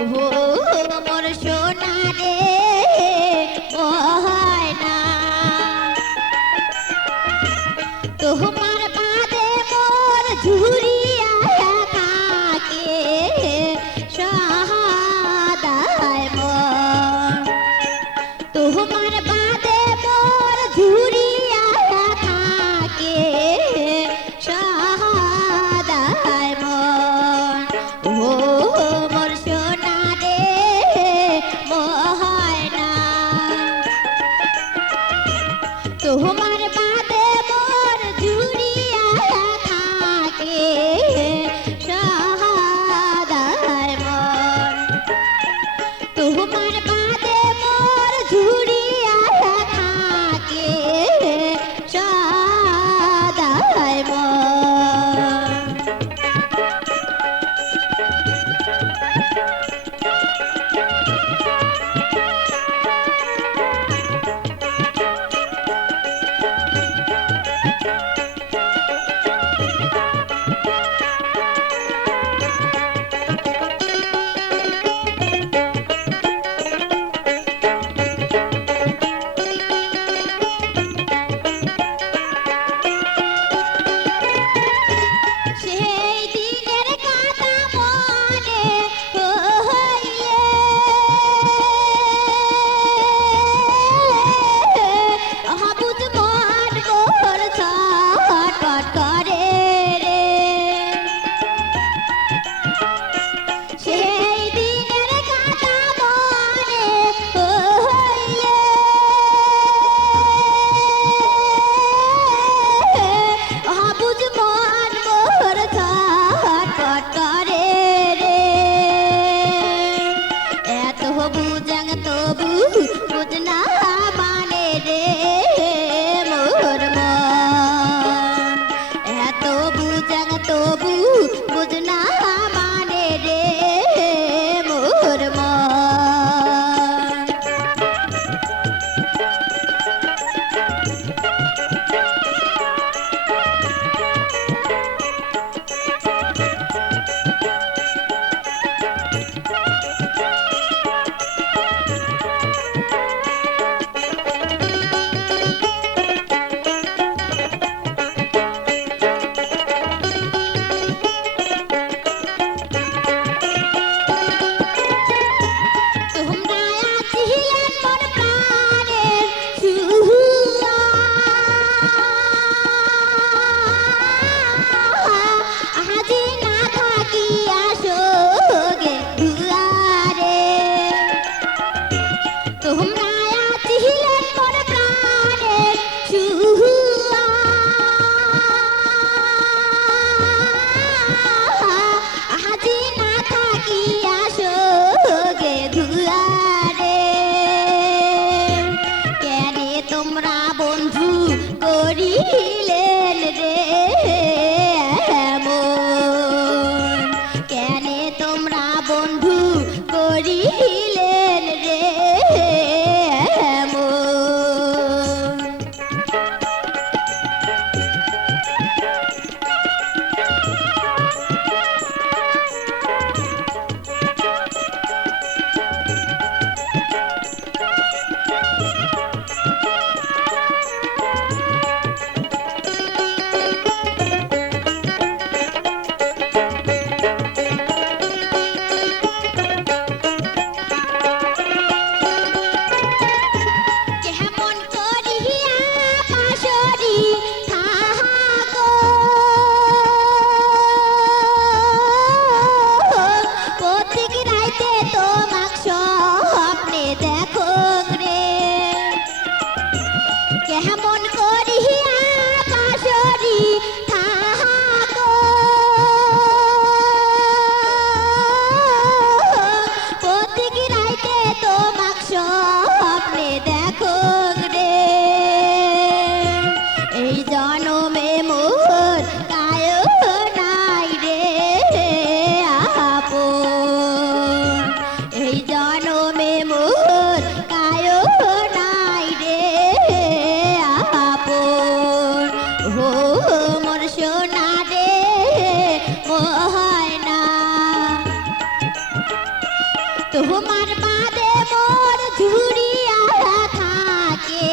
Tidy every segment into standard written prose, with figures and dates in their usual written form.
ও মোর সোনা রে ও হয় না তোমার বাদে মোর ঝুরিয়া থাকে সহাদায় মোর তোমার বাদে মোর ঝুরিয়া থাকে সহাদায় মোর ও মোর সোনা রে হয় না তোমার বাদে মোর ঝুরিয়া থাকে সহাদায় মোর তোমার বাদে মোর ঝুরিয়া থাকে সহাদায় মোর সেই দিনের কথা মনে হইলে অবুঝ মন মোর ছটফট করে রে সেই দিনের কথা মনে হইলে অবুঝ মন মোর ছটফট করে রে এত বুঝাং তবু বুঝ না মানে রে মোর মন এত বুঝাং তবু বুঝ না মানে রে মোর মন তোমরা আছিলেন মোর প্রাণের সুয়া আজি না থাকিয়া সোগে দুয়ারে তোমরা আছিলেন মোর প্রাণের সুয়া আজি না থাকিয়া সোগে দুয়ারে কেনে তোমরা বন্ধু করিলেন রে এমন কেনে তোমরা বন্ধু করিলেন রে এমন তোমার বাদে মোর ঝুরিয়া থাকে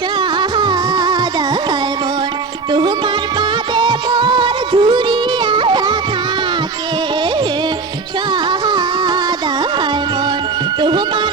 সহায় মন তোমার বাদে মোর ঝুরিয়া থাকে সহায় মন তোমার